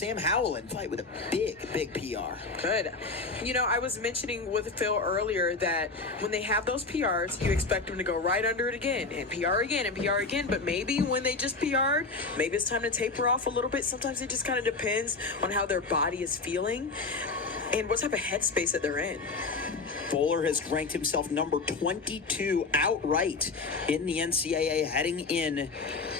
Sam Howell invite with a big PR. Good. You know, I was mentioning with Phil earlier that when they have those PRs, you expect them to go right under it again, and PR again, and PR again. But maybe when they just PR'd, maybe it's time to taper off a little bit. Sometimes it just kind of depends on how their body is feeling and what type of headspace that they're in. Bowler has ranked himself number 22 outright in the NCAA heading in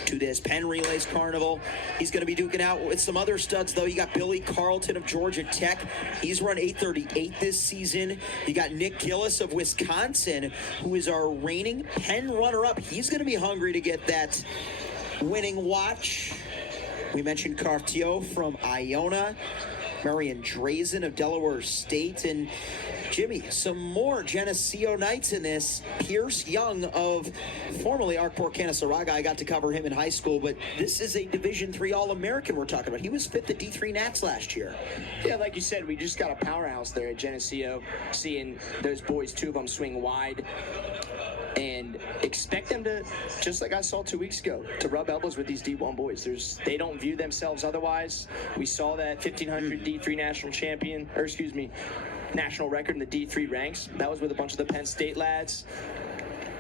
to this Penn Relays Carnival. He's going to be duking out with some other studs, though. You got Billy Carlton of Georgia Tech. He's run 8:38 this season. You got Nick Gillis of Wisconsin, who is our reigning Penn runner-up. He's going to be hungry to get that winning watch. We mentioned Cartier from Iona, Marion Drazen of Delaware State, and Jimmy, some more Geneseo Knights in this. Pierce Young of formerly Arkport-Canaseraga. I got to cover him in high school, but this is a Division III All-American we're talking about. He was fifth at D3 Nats last year. Yeah, like you said, we just got a powerhouse there at Geneseo, seeing those boys, two of them swing wide. And expect them to, just like I saw 2 weeks ago, to rub elbows with these D1 boys. They don't view themselves otherwise. We saw that 1500 D3 national champion, or excuse me, national record in the D3 ranks. That was with a bunch of the Penn State lads.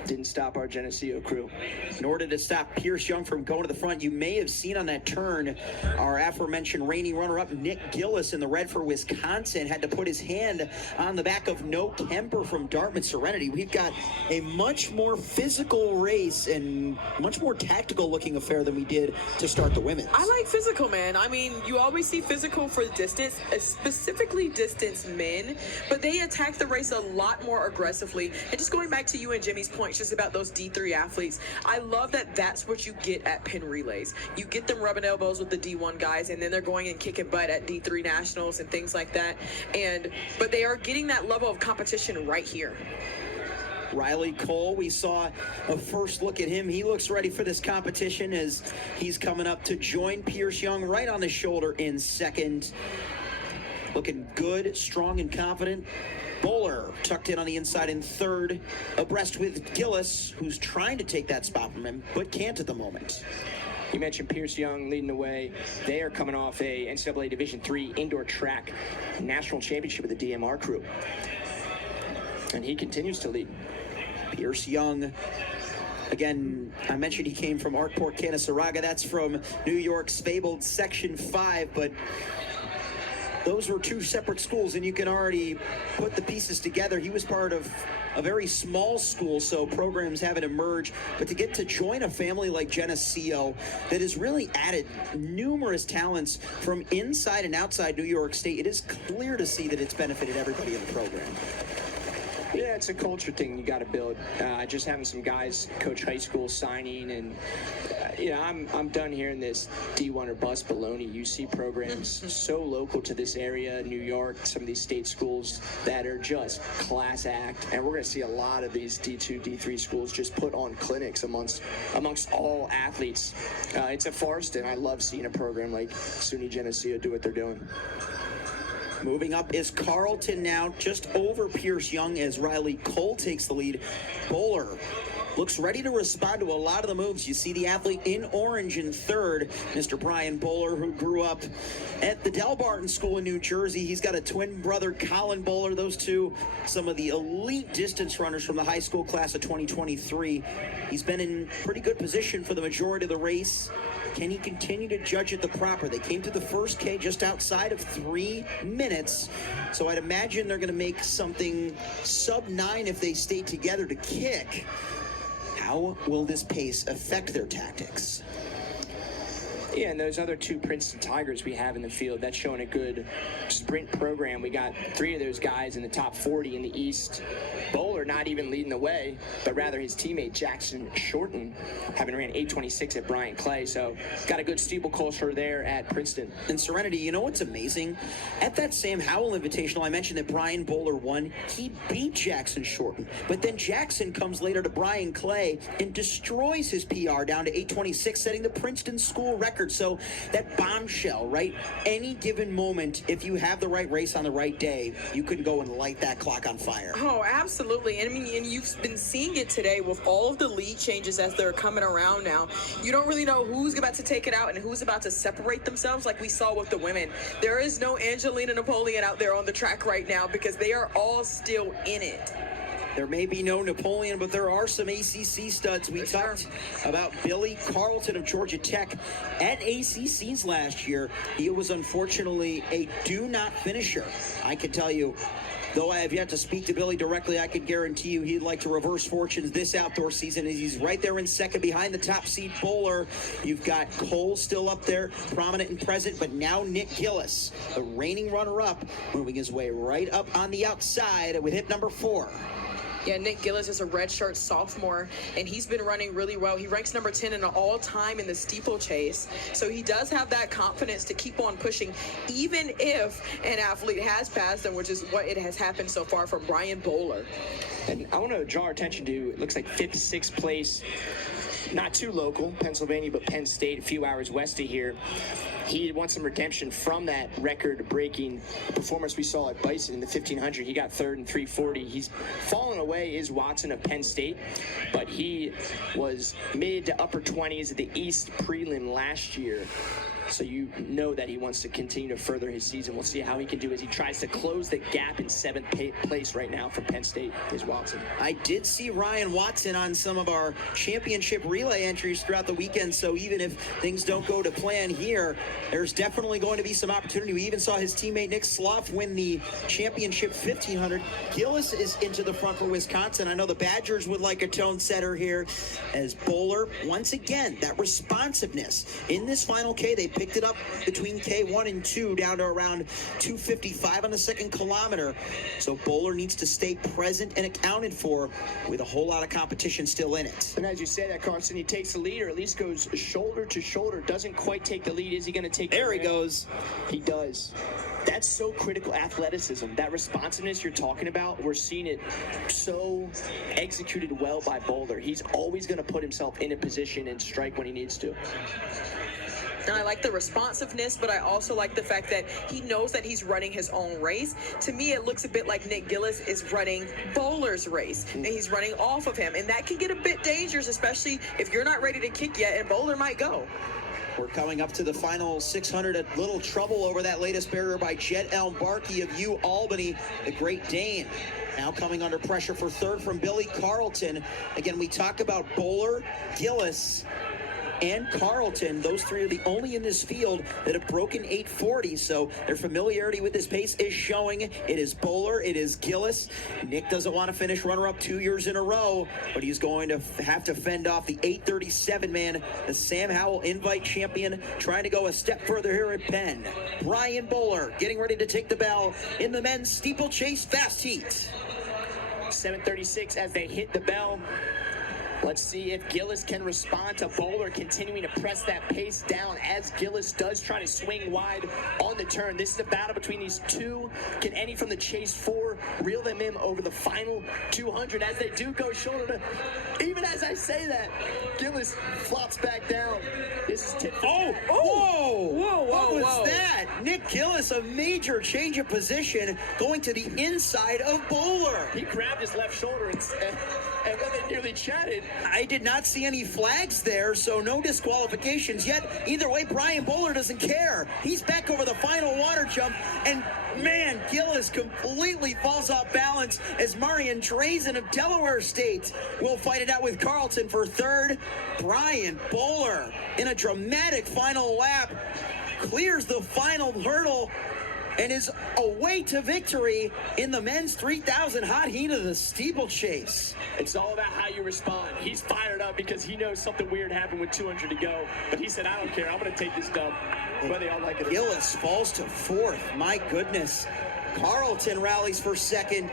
Didn't stop our Geneseo crew. Nor did it stop Pierce Young from going to the front. You may have seen on that turn our aforementioned reigning runner-up Nick Gillis in the red for Wisconsin had to put his hand on the back of No Kemper from Dartmouth Serenity. We've got a much more physical race and much more tactical looking affair than we did to start the women's. I like physical, man. I mean, you always see physical for distance, specifically distance men, but they attack the race a lot more aggressively. And just going back to you and Jimmy's point, just about those D3 athletes, I love that that's what you get at Penn Relays. You get them rubbing elbows with the D1 guys, and then they're going and kicking butt at D3 nationals and things like that. But they are getting that level of competition right here. Riley Cole, we saw a first look at him. He looks ready for this competition as he's coming up to join Pierce Young right on the shoulder in second. Looking good, strong, and confident. Bowler tucked in on the inside in third, abreast with Gillis, who's trying to take that spot from him, but can't at the moment. You mentioned Pierce Young leading the way. They are coming off a NCAA Division III indoor track national championship with the DMR crew. And he continues to lead. Pierce Young, again, I mentioned he came from Arkport-Canaseraga. That's from New York's fabled Section 5, but those were two separate schools, and you can already put the pieces together. He was part of a very small school, so programs haven't emerged. But to get to join a family like Geneseo that has really added numerous talents from inside and outside New York State, it is clear to see that it's benefited everybody in the program. Yeah, it's a culture thing you got to build. Just having some guys coach high school signing, and I'm done hearing this D1 or bust baloney. You see programs so local to this area, New York, some of these state schools that are just class act, and we're going to see a lot of these D2, D3 schools just put on clinics amongst all athletes. It's a farce, and I love seeing a program like SUNY Geneseo do what they're doing. Moving up is Carlton now, just over Pierce Young as Riley Cole takes the lead. Bowler looks ready to respond to a lot of the moves. You see the athlete in orange in third, Mr. Brian Bowler, who grew up at the Del Barton School in New Jersey. He's got a twin brother, Colin Bowler. Those two, some of the elite distance runners from the high school class of 2023. He's been in pretty good position for the majority of the race. Can he continue to judge it the proper? They came to the first K just outside of 3 minutes, so I'd imagine they're going to make something sub-9 if they stay together to kick. How will this pace affect their tactics? Yeah, and those other two Princeton Tigers we have in the field, that's showing a good sprint program. We got 3 of those guys in the top 40 in the East. Bowler not even leading the way, but rather his teammate Jackson Shorten, having ran 8:26 at Bryant Clay. So got a good steeple culture there at Princeton. And Serenity, you know what's amazing? At that Sam Howell Invitational, I mentioned that Brian Bowler won. He beat Jackson Shorten, but then Jackson comes later to Bryant Clay and destroys his PR down to 8:26, setting the Princeton school record record. So that bombshell, right? Any given moment, if you have the right race on the right day, you can go and light that clock on fire. Oh, absolutely. And I mean, and you've been seeing it today with all of the lead changes as they're coming around now. You don't really know who's about to take it out and who's about to separate themselves like we saw with the women. There is no Angelina Napoleon out there on the track right now because they are all still in it. There may be no Napoleon, but there are some ACC studs. We talked about Billy Carlton of Georgia Tech at ACCs last year. He was unfortunately a do-not finisher. I can tell you, though I have yet to speak to Billy directly, I can guarantee you he'd like to reverse fortunes this outdoor season as he's right there in second behind the top seed Bowler. You've got Cole still up there, prominent and present, but now Nick Gillis, the reigning runner-up, moving his way right up on the outside with hit number 4. Yeah, Nick Gillis is a redshirt sophomore, and he's been running really well. He ranks number 10 in all-time in the steeplechase, so he does have that confidence to keep on pushing, even if an athlete has passed him, which is what it has happened so far from Brian Bowler. And I want to draw our attention to, it looks like 56th place, not too local, Pennsylvania, but Penn State, a few hours west of here. He wants some redemption from that record-breaking performance we saw at Bison in the 1500. He got third in 340. He's fallen away is Watson of Penn State, but he was mid to upper 20s at the East prelim last year. So you know that he wants to continue to further his season. We'll see how he can do as he tries to close the gap in 7th place right now from Penn State is Watson. I did see Ryan Watson on some of our championship relay entries throughout the weekend, so even if things don't go to plan here, there's definitely going to be some opportunity. We even saw his teammate Nick Slough win the championship 1500. Gillis is into the front for Wisconsin. I know the Badgers would like a tone setter here as Bowler, once again, that responsiveness. In this final K, they picked it up between K1 and 2 down to around 2:55 on the second kilometer. So Bowler needs to stay present and accounted for with a whole lot of competition still in it. And as you say that, Carson, he takes the lead, or at least goes shoulder to shoulder, doesn't quite take the lead. Is he going to take There he goes. He does. That's so critical, athleticism. That responsiveness you're talking about, we're seeing it so executed well by Bowler. He's always going to put himself in a position and strike when he needs to. And I like the responsiveness, but I also like the fact that he knows that he's running his own race. To me, it looks a bit like Nick Gillis is running Bowler's race, and he's running off of him. And that can get a bit dangerous, especially if you're not ready to kick yet, and Bowler might go. We're coming up to the final 600 at little trouble over that latest barrier by Jet Elm Barkey of U Albany, the Great Dane. Now coming under pressure for third from Billy Carlton. Again, we talk about Bowler, Gillis, and Carlton. Those three are the only in this field that have broken 840, so their familiarity with this pace is showing. It is Bowler, it is Gillis. Nick doesn't want to finish runner-up 2 years in a row, but he's going to have to fend off the 837 man, the Sam Howell Invite champion, trying to go a step further here at Penn. Brian Bowler getting ready to take the bell in the men's steeplechase fast heat. 7:36 as they hit the bell. Let's see if Gillis can respond to Bowler continuing to press that pace down as Gillis does try to swing wide on the turn. This is a battle between these two. Can any from the chase 4 reel them in over the final 200 as they do go shoulder to... Even as I say that, Gillis flops back down. This is tip for tat. What was that? Nick Gillis, a major change of position, going to the inside of Bowler. He grabbed his left shoulder and then they nearly chatted. I did not see any flags there, so no disqualifications yet. Either way, Brian Bowler doesn't care. He's back over the final water jump, and man, Gillis completely falls off balance as Marion Drazen of Delaware State will fight it out with Carlton for third. Brian Bowler, in a dramatic final lap, clears the final hurdle and is away to victory in the men's 3,000 hot heat of the steeplechase. It's all about how you respond. He's fired up because he knows something weird happened with 200 to go. But he said, I don't care. I'm going to take this dub, whether y'all like it or not. Gillis falls to fourth. My goodness. Carlton rallies for second.